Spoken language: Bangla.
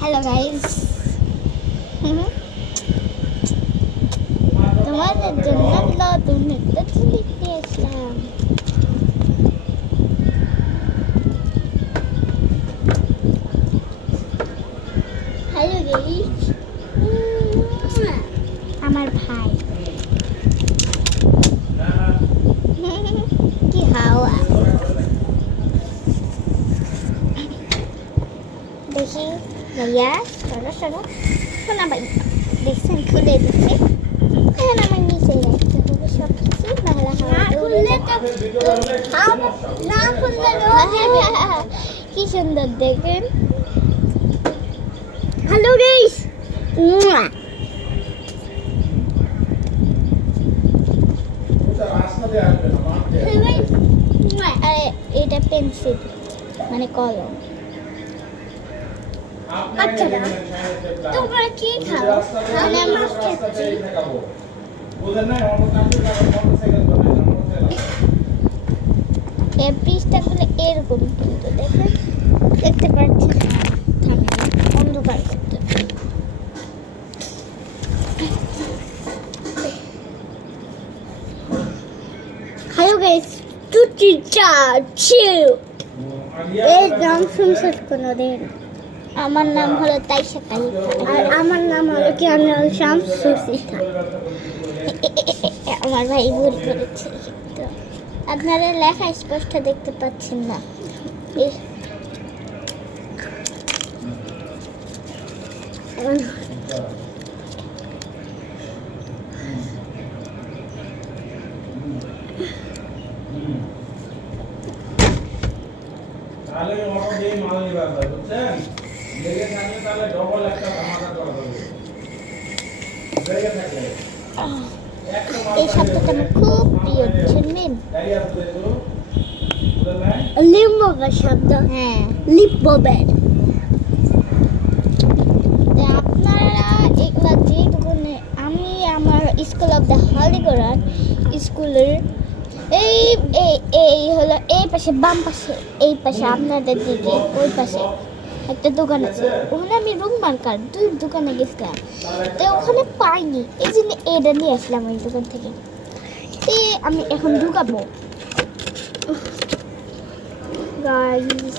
হ্যালো গাইস, তোমাদের জন্য নতুন একটা ক্লিপ নিয়ে আসলাম। হ্যালো গাইস, আমার ভাই কি হাওয়া দেখি ভাইয়া, সরো সরো শোনা ভাই, দেখছেন খুলে দিচ্ছে। এখন আমার নিচে রাখতে হবে সব কিছু, ভালো হাওয়া না খুললে কি সুন্দর দেখেন। হ্যালো গাইস, এটা পেন্সিল মানে কলম। আচ্ছা তোমরা কি খাও? আমি মাছ খাচ্ছি। এই পৃষ্ঠাগুলো এরকম কিন্তু দেখেন, দেখতে পাচ্ছেন? অন্ধকার করতে হ্যালো গাইস, টুটি চাচু এই নাম শুনছেন কোনোদিন? আমার নাম হলো তাইশা কালিফা, আর আমার নাম হলো কি আমি শামস সুসিতা। আমার ভাই ভুল করেছে, তো আপনারা লেখা স্পষ্ট দেখতে পাচ্ছেন না। তাহলে অটো দিয়ে মাল নিবা বুঝছেন? লেগে থাকলে তাহলে ডবল একটা ধামাকা করা যাবে। লেগে থাকলে এই শব্দটা আমার খুব প্রিয়, শুনবেন? গাড়ি আসবে তো বুঝলেন না? লিম্ববের শব্দ, হ্যাঁ লিম্ববের। আপনারা এগুলা যে দোকানে, আমি আমার স্কুল অফ দ্য হলি কোরআন স্কুলের এই এই এই হলো এই পাশে, বাম পাশে, এই পাশে আপনাদের দিকে ওই পাশে একটা দোকান আছে। ওখানে আমি রুম মার্কার দুই দোকানে গেছিলাম, তো ওখানে পাইনি, এই জন্য এটা নিয়ে আসলাম ওই দোকান থেকে। আমি এখন ঢুকাবো গাইস।